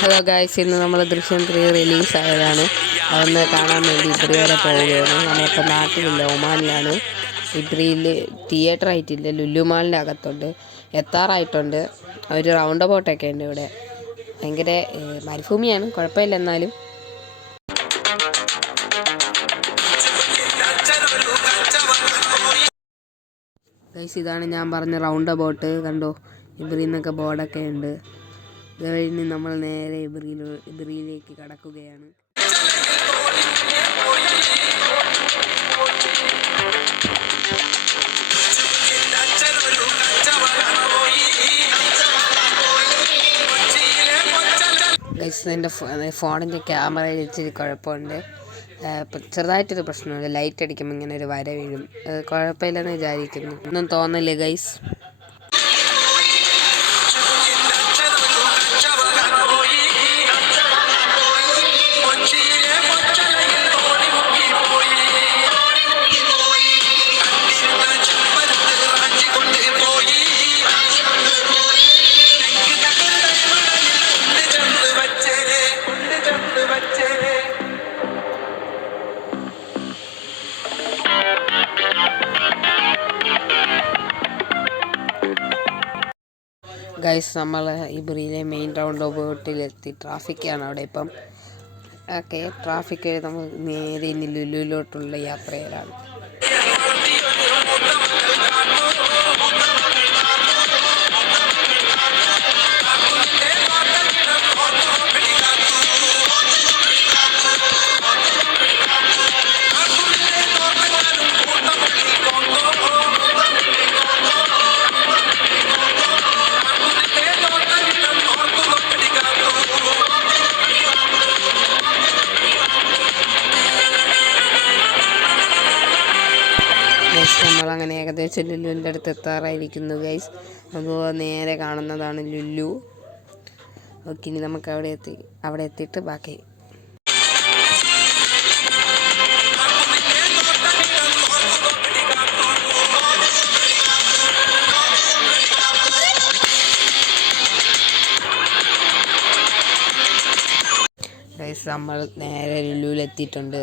Hello guys, ഇന്ന് നമ്മൾ ദൃശ്യം 3 റിലീസായതാണ്. അതൊന്ന് കാണാൻ വേണ്ടി ഇബ്രി വരെ പോവുകയാണ്. നമ്മളിപ്പോൾ നാട്ടിലില്ല, ഒമാനിലാണ്. ഇബ്രിയിൽ തിയേറ്റർ ആയിട്ടില്ല, ലുലു മാളിൻ്റെ അകത്തുണ്ട്. എത്താറായിട്ടുണ്ട്. ഒരു റൗണ്ട് അബൌട്ടൊക്കെ ഉണ്ട് ഇവിടെ. ഭയങ്കര മരുഭൂമിയാണ്, കുഴപ്പമില്ല. എന്നാലും ഗൈസ്, ഇതാണ് ഞാൻ പറഞ്ഞ റൗണ്ട് അബൌട്ട്. കണ്ടോ, ഇബ്രിയിൽ നിന്നൊക്കെ ബോർഡൊക്കെ ഉണ്ട്. ഇത് കഴിഞ്ഞ് നമ്മൾ നേരെ ഇബ്രിയിലേക്ക് കടക്കുകയാണ്. ഗൈസ്, എൻ്റെ ഫോണിൻ്റെ ക്യാമറയിൽ ഇച്ചിരി കുഴപ്പമുണ്ട്. ചെറുതായിട്ടൊരു പ്രശ്നമുണ്ട്. ലൈറ്റ് അടിക്കുമ്പോൾ ഇങ്ങനെ ഒരു വര വീഴും. കുഴപ്പമില്ലെന്ന് വിചാരിക്കുന്നു. ഒന്നും തോന്നില്ലേ ഗൈസ്? ഗൈസ്, നമ്മൾ ഇബ്രിയിലെ മെയിൻ റൗണ്ട് അബൌട്ടിലെത്തി. ട്രാഫിക്കാണ് അവിടെ ഇപ്പം. ഓക്കെ, ട്രാഫിക് നമ്മൾ നേരെ ഇനി ലുലുവിലോട്ടുള്ള യാത്രയിലാണ്. നമ്മളങ്ങനെ ഏകദേശം ലുലുവിൻ്റെ അടുത്ത് എത്താറായിരിക്കുന്നു ഗൈസ്. അപ്പോൾ നേരെ കാണുന്നതാണ് ലുലു. ഓക്കെ, ഇനി നമുക്ക് അവിടെ എത്തിയിട്ട് ബാക്കി. ഗൈസ്, നമ്മൾ നേരെ ലുലുവിലെത്തിയിട്ടുണ്ട്.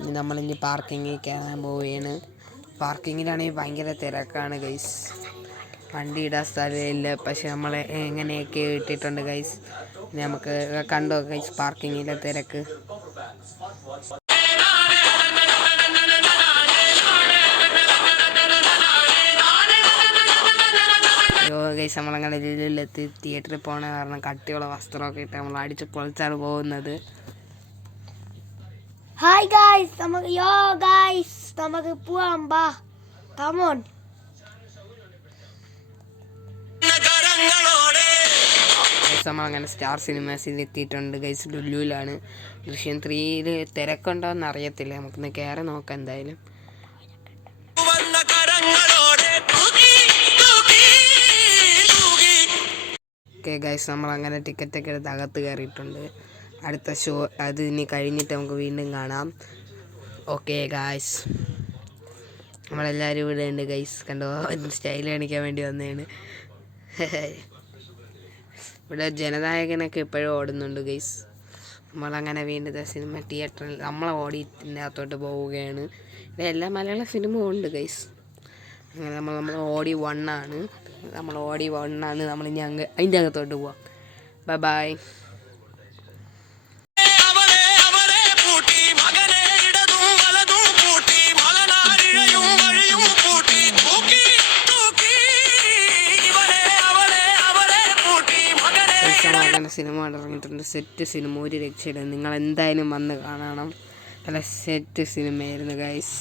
ഇനി നമ്മളിനി പാർക്കിങ്ങിൽ കയറാൻ പോവുകയാണ്. പാർക്കിങ്ങിലാണെങ്കിൽ ഭയങ്കര തിരക്കാണ് ഗൈസ്. വണ്ടി ഇടാൻ സ്ഥലമില്ല. പക്ഷെ നമ്മൾ എങ്ങനെയൊക്കെ ഇട്ടിട്ടുണ്ട് ഗൈസ്. നമുക്ക് കണ്ടോ ഗൈസ് പാർക്കിങ്ങിലെ തിരക്ക്? ഗൈസ്, നമ്മളങ്ങനെ ലുലുവിലെത്തി. തിയേറ്ററിൽ പോകണ കാരണം കട്ടിയുള്ള വസ്ത്രമൊക്കെ ഇട്ട് നമ്മൾ അടിച്ച് പൊളിച്ചാണ് പോകുന്നത്. ഹായ് ഗൈസ്, നമുക്ക് പോവാം. ബാ, കം ഓൺ. നമ്മളങ്ങനെ സ്റ്റാർ സിനിമാസിൽ എത്തിയിട്ടുണ്ട് ഗൈസ്. ലുലുവിലാണ്. ദൃശ്യം 3 തിരക്കുണ്ടോയെന്ന് അറിയത്തില്ല. നമുക്കൊന്ന് കയറി നോക്കാം എന്തായാലും. ഓക്കെ ഗൈസ്, നമ്മളങ്ങനെ ടിക്കറ്റൊക്കെ എടുത്ത് അകത്ത് കയറിയിട്ടുണ്ട്. അടുത്ത ഷോ അത് ഇനി കഴിഞ്ഞിട്ട് നമുക്ക് വീണ്ടും കാണാം. ഓക്കെ ഗൈസ്, നമ്മളെല്ലാവരും ഇവിടെ ഉണ്ട് ഗൈസ്. കണ്ടോ, സ്റ്റൈൽ കാണിക്കാൻ വേണ്ടി വന്നതാണ്. ഇവിടെ ജനനായകനൊക്കെ ഇപ്പോഴും ഓടുന്നുണ്ട് ഗൈസ്. നമ്മളങ്ങനെ വീണ്ടും സിനിമ തിയേറ്ററിൽ നമ്മളെ ഓടിയതിൻ്റെ അകത്തോട്ട് പോവുകയാണ്. ഇവിടെ എല്ലാ മലയാള സിനിമയും ഉണ്ട് ഗൈസ്. അങ്ങനെ നമ്മൾ ഓടി വണ്ണാണ്. നമ്മളിനി അതിൻ്റെ അകത്തോട്ട് പോവാം. Bye bye. സിനിമ ഇറങ്ങിയിട്ടുണ്ട്. സെറ്റ് സിനിമ, ഒരു രക്ഷയില്ല. നിങ്ങൾ എന്തായാലും വന്ന് കാണണം. നല്ല സെറ്റ് സിനിമയായിരുന്നു ഗൈസ്.